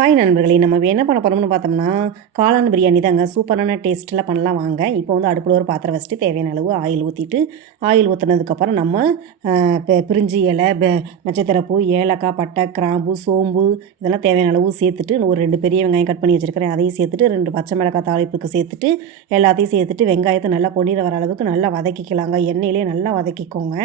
Hi நண்பர்களே, நம்ம என்ன பண்ண போகிறோம்னு பார்த்தோம்னா, காளான் பிரியாணி தாங்க. சூப்பரான டேஸ்ட்டில் பண்ணலாம் வாங்க. இப்போ வந்து அடுப்பில் ஒரு பாத்திரம் வச்சுட்டு தேவையான அளவு ஆயில் ஊற்றிட்டு, ஆயில் ஊற்றுனதுக்கப்புறம் நம்ம பிரிஞ்சி இலை, நட்சத்திரப்பூ, ஏலக்காய், பட்டை, கிராம்பு, சோம்பு இதெல்லாம் தேவையான அளவு சேர்த்துட்டு, ஒரு 2 பெரிய வெங்காயம் கட் பண்ணி வச்சுருக்கிறேன், அதையும் சேர்த்துட்டு 2 பச்சை மிளகாய் தாளிப்புக்கு சேர்த்துட்டு, எல்லாத்தையும் சேர்த்துட்டு வெங்காயத்தை நல்லா பொன்னிற வர அளவுக்கு நல்லா வதக்கிக்கலாங்க. எண்ணெயிலே நல்லா வதக்கிக்கோங்க.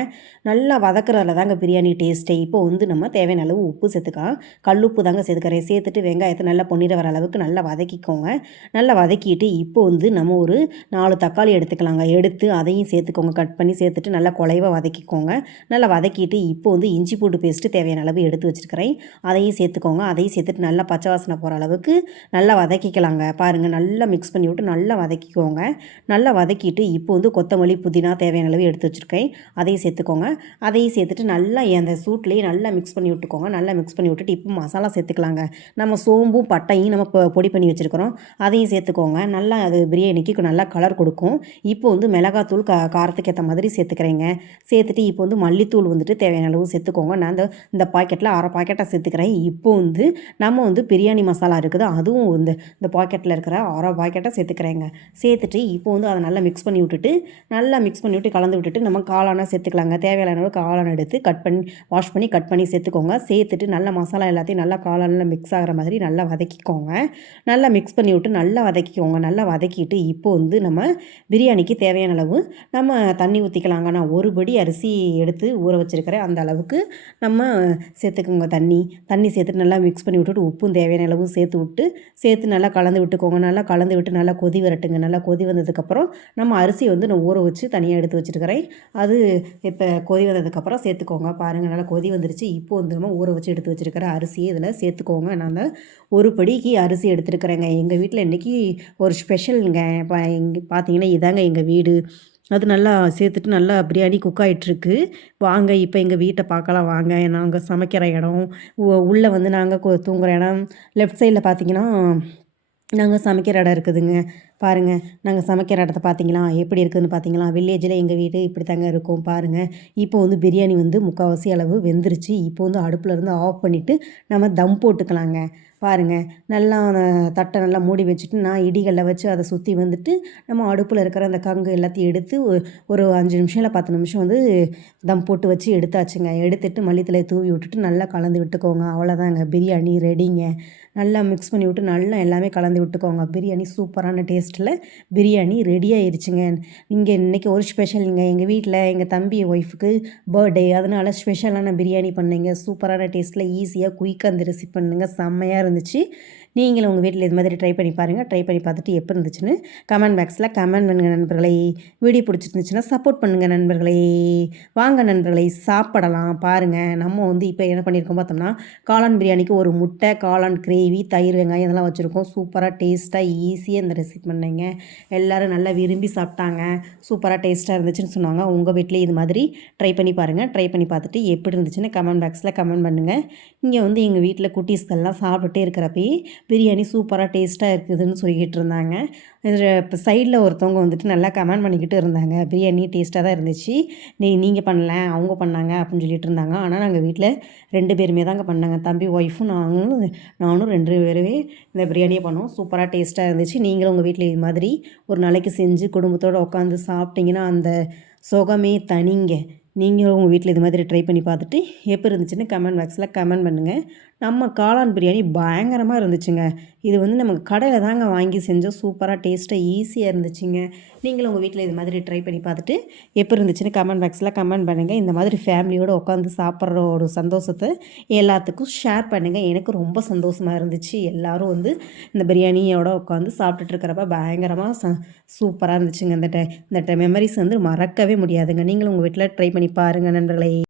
நல்லா வதக்குறதுல தாங்க பிரியாணி டேஸ்ட்டே. இப்போ வந்து நம்ம தேவையான அளவு உப்பு சேர்த்துக்கலாம். கல்லுப்பு தாங்க சேர்த்துக்கிறேன். சேர்த்துட்டு வெங்காயத்தை நல்லா பொன்னிற வர அளவுக்கு நல்லா வதக்கிக்கோங்க. நல்லா வதக்கிட்டு இப்போ வந்து நம்ம ஒரு 4 தக்காளி எடுத்துக்கலாங்க. எடுத்து அதையும் சேர்த்துக்கோங்க. கட் பண்ணி சேர்த்துட்டு நல்லா குழைவாக வதக்கிக்கோங்க. நல்லா வதக்கிட்டு இப்போ வந்து இஞ்சி பூண்டு பேஸ்ட்டு தேவையான அளவு எடுத்து வச்சுருக்கிறேன், அதையும் சேர்த்துக்கோங்க. அதையும் சேர்த்துட்டு நல்லா பச்சை வாசனை போகிற அளவுக்கு நல்லா வதக்கிக்கலாங்க. பாருங்கள், நல்லா மிக்ஸ் பண்ணி விட்டு நல்லா வதக்கிக்கோங்க. நல்லா வதக்கிட்டு இப்போ வந்து கொத்தமல்லி, புதினா தேவையான அளவு எடுத்து வச்சுருக்கேன், அதையும் சேர்த்துக்கோங்க. அதையும் சேர்த்துட்டு நல்லா அந்த சூட்லேயே நல்லா மிக்ஸ் பண்ணி விட்டுக்கோங்க. நல்லா மிக்ஸ் பண்ணி விட்டுட்டு இப்போ மசாலா சேர்த்துக்கலாங்க. நம்ம சோம்பும் பட்டையும் நம்ம பொடி பண்ணி வச்சுருக்கிறோம், அதையும் சேர்த்துக்கோங்க. நல்லா அது பிரியாணிக்கு நல்லா கலர் கொடுக்கும். இப்போ வந்து மிளகாத்தூள் காரத்துக்கு ஏற்ற மாதிரி சேர்த்துக்கிறேங்க. சேர்த்துட்டு இப்போ வந்து மல்லித்தூள் வந்துட்டு தேவையான அளவு சேர்த்துக்கோங்க. நான் இந்த பாக்கெட்டில் அரை பாக்கெட்டை சேர்த்துக்கிறேன். இப்போ வந்து நம்ம வந்து பிரியாணி மசாலா இருக்குது, அதுவும் இந்த பாக்கெட்டில் இருக்கிற அரை பாக்கெட்டை சேர்த்துக்கிறேங்க. சேர்த்துட்டு இப்போ வந்து அதை நல்லா மிக்ஸ் பண்ணி விட்டுட்டு, நல்லா மிக்ஸ் பண்ணி விட்டு கலந்து விட்டுட்டு நம்ம காளானை சேர்த்துக்கலாங்க. தேவையான அளவு காளான் எடுத்து வாஷ் பண்ணி கட் பண்ணி சேர்த்துக்கோங்க. சேர்த்துட்டு நல்லா மசாலா எல்லாத்தையும் நல்லா காளானில் மிக்ஸ் ஆகிற மாதிரி நல்லா வதக்கிக்கோங்க. நல்லா மிக்ஸ் பண்ணி விட்டு நல்லா வதக்கிக்கோங்க. நல்லா வதக்கிட்டு இப்போ வந்து நம்ம பிரியாணிக்கு தேவையான அளவு நம்ம தண்ணி ஊற்றிக்கலாங்க. நான் ஒரு படி அரிசி எடுத்து ஊற வச்சுருக்கிறேன், அந்த அளவுக்கு நம்ம சேர்த்துக்கோங்க. தண்ணி சேர்த்துட்டு நல்லா மிக்ஸ் பண்ணி விட்டுட்டு உப்பும் தேவையான அளவு சேர்த்து நல்லா கலந்து விட்டுக்கோங்க. நல்லா கலந்து விட்டு நல்லா கொதி வரட்டுங்க. நல்லா கொதி வந்ததுக்கப்புறம் நம்ம அரிசி வந்து நான் ஊற வச்சு தனியாக எடுத்து வச்சுருக்கிறேன், அது இப்போ கொதி வந்ததுக்கப்புறம் சேர்த்துக்கோங்க. பாருங்கள், நல்லா கொதி வந்துருச்சு. இப்போ வந்து நம்ம ஊற வச்சு எடுத்து வச்சுருக்கிற அரிசியை இதில் சேர்த்துக்கோங்க. நான் ஒரு படிக்கு அரிசி எடுத்துருக்குறேங்க. எங்கள் வீட்டில் இன்றைக்கி ஒரு ஸ்பெஷலுங்க. இங்கே பார்த்தீங்கன்னா இதாங்க எங்கள் வீடு. அது நல்லா சேர்த்துட்டு நல்லா பிரியாணி குக் ஆகிட்டுருக்கு. வாங்க இப்போ எங்கள் வீட்டை பார்க்கலாம் வாங்க. நாங்கள் சமைக்கிற இடம், உள்ளே வந்து நாங்கள் தூங்குகிற இடம், லெஃப்ட் சைடில் பார்த்தீங்கன்னா நாங்கள் சமைக்கிற இடம் இருக்குதுங்க. பாருங்கள், நாங்கள் சமைக்கிற இடத்த பார்த்தீங்களா எப்படி இருக்குதுன்னு பார்த்தீங்களா? வில்லேஜில் எங்கள் வீடு இப்படி தாங்க இருக்கும். பாருங்கள், இப்போ வந்து பிரியாணி வந்து முக்கால்வாசி அளவு வெந்துருச்சு. இப்போ வந்து அடுப்புலேருந்து ஆஃப் பண்ணிவிட்டு நம்ம தம் போட்டுக்கலாங்க. பாருங்கள், நல்லா தட்டை நல்லா மூடி வச்சுட்டு நான் இடிகளில் வச்சு அதை சுற்றி வந்துட்டு நம்ம அடுப்பில் இருக்கிற அந்த கங்கு எல்லாத்தையும் எடுத்து ஒரு 5 நிமிஷம் இல்லை 10 நிமிஷம் வந்து தம் போட்டு வச்சு எடுத்தாச்சுங்க. எடுத்துட்டு மல்லித்தலை தூவி விட்டுட்டு நல்லா கலந்து விட்டுக்கோங்க. அவ்வளோதாங்க, பிரியாணி ரெடிங்க. நல்லா மிக்ஸ் பண்ணி விட்டு நல்லா எல்லாமே கலந்து விட்டுக்கோங்க. பிரியாணி சூப்பரான டேஸ்ட்டில் பிரியாணி ரெடி ஆயிடுச்சுங்க. இன்றைக்கி ஒரு ஸ்பெஷலுங்க. எங்கள் வீட்டில் எங்கள் தம்பி ஒய்ஃபுக்கு பர்த்டே, அதனால் ஸ்பெஷலான பிரியாணி பண்ணீங்க. சூப்பரான டேஸ்ட்டில் ஈஸியாக குயிக்காக அந்த ரெசிபி பண்ணுங்க. செம்மையாக இருந்துச்சு. நீங்களும் உங்கள் வீட்டில் இது மாதிரி ட்ரை பண்ணி பாருங்கள். ட்ரை பண்ணி பார்த்துட்டு எப்படி இருந்துச்சுன்னு கமெண்ட் பாக்ஸில் கமெண்ட் பண்ணுங்கள் நண்பர்களே. வீடியோ பிடிச்சிருந்துச்சுன்னா சப்போர்ட் பண்ணுங்கள் நண்பர்களே. வாங்க நண்பர்களே, சாப்பிடலாம். பாருங்கள், நம்ம வந்து இப்போ என்ன பண்ணியிருக்கோம் பார்த்தோம்னா, காளான் பிரியாணிக்கு ஒரு முட்டை, காளான் கிரேவி, தயிர், வெங்காயம் இதெல்லாம் வச்சுருக்கோம். சூப்பராக டேஸ்ட்டாக ஈஸியாக இந்த ரெசிபி பண்ணீங்க. எல்லோரும் நல்லா விரும்பி சாப்பிட்டாங்க. சூப்பராக டேஸ்ட்டாக இருந்துச்சுன்னு சொன்னாங்க. உங்கள் வீட்டில் இது மாதிரி ட்ரை பண்ணி பாருங்கள். ட்ரை பண்ணி பார்த்துட்டு எப்படி இருந்துச்சுன்னு கமெண்ட் பாக்ஸில் கமெண்ட் பண்ணுங்கள். இங்கே வந்து எங்கள் வீட்டில் குட்டீஸ்கள்லாம் சாப்பிட்டுட்டே இருக்கிறப்பயே பிரியாணி சூப்பராக டேஸ்ட்டாக இருக்குதுன்னு சொல்லிக்கிட்டு இருந்தாங்க. இப்போ சைடில் ஒருத்தவங்க வந்துட்டு நல்லா கமெண்ட் பண்ணிக்கிட்டு இருந்தாங்க, பிரியாணி டேஸ்ட்டாக தான் இருந்துச்சு, நீங்கள் பண்ணல அவங்க பண்ணாங்க அப்படின்னு சொல்லிட்டு இருந்தாங்க. ஆனால் நாங்கள் வீட்டில் 2 பேருமே தாங்க பண்ணாங்க. தம்பி ஒய்ஃபும் நானும் 2 பேருமே இந்த பிரியாணியை பண்ணோம். சூப்பராக டேஸ்ட்டாக இருந்துச்சு. நீங்களும் உங்கள் வீட்டில் இது மாதிரி ஒரு நாளைக்கு செஞ்சு குடும்பத்தோடு உட்காந்து சாப்பிட்டிங்கன்னா அந்த சுகமே தனிங்க. நீங்களும் உங்கள் வீட்டில் இது மாதிரி ட்ரை பண்ணி பார்த்துட்டு எப்படி இருந்துச்சுன்னு கமெண்ட் பாக்ஸில் கமெண்ட் பண்ணுங்கள். நம்ம காளான் பிரியாணி பயங்கரமாக இருந்துச்சுங்க. இது வந்து நமக்கு கடையில் தாங்க வாங்கி செஞ்சோம். சூப்பராக டேஸ்ட்டாக ஈஸியாக இருந்துச்சுங்க. நீங்களும் உங்கள் வீட்டில் இது மாதிரி ட்ரை பண்ணி பார்த்துட்டு எப்படி இருந்துச்சுன்னு கமெண்ட் பாக்ஸில் கமெண்ட் பண்ணுங்கள். இந்த மாதிரி ஃபேமிலியோடு உட்காந்து சாப்பிட்ற ஒரு சந்தோஷத்தை எல்லாத்துக்கும் ஷேர் பண்ணுங்கள். எனக்கு ரொம்ப சந்தோஷமாக இருந்துச்சு. எல்லோரும் வந்து இந்த பிரியாணியோட உட்காந்து சாப்பிட்டுட்ருக்கிறப்ப பயங்கரமாக சூப்பராக இருந்துச்சுங்க. இந்த மெமரிஸ் வந்து மறக்கவே முடியாதுங்க. நீங்களும் உங்கள் வீட்டில் ட்ரை பண்ணி பாருங்கள் நண்பர்களே.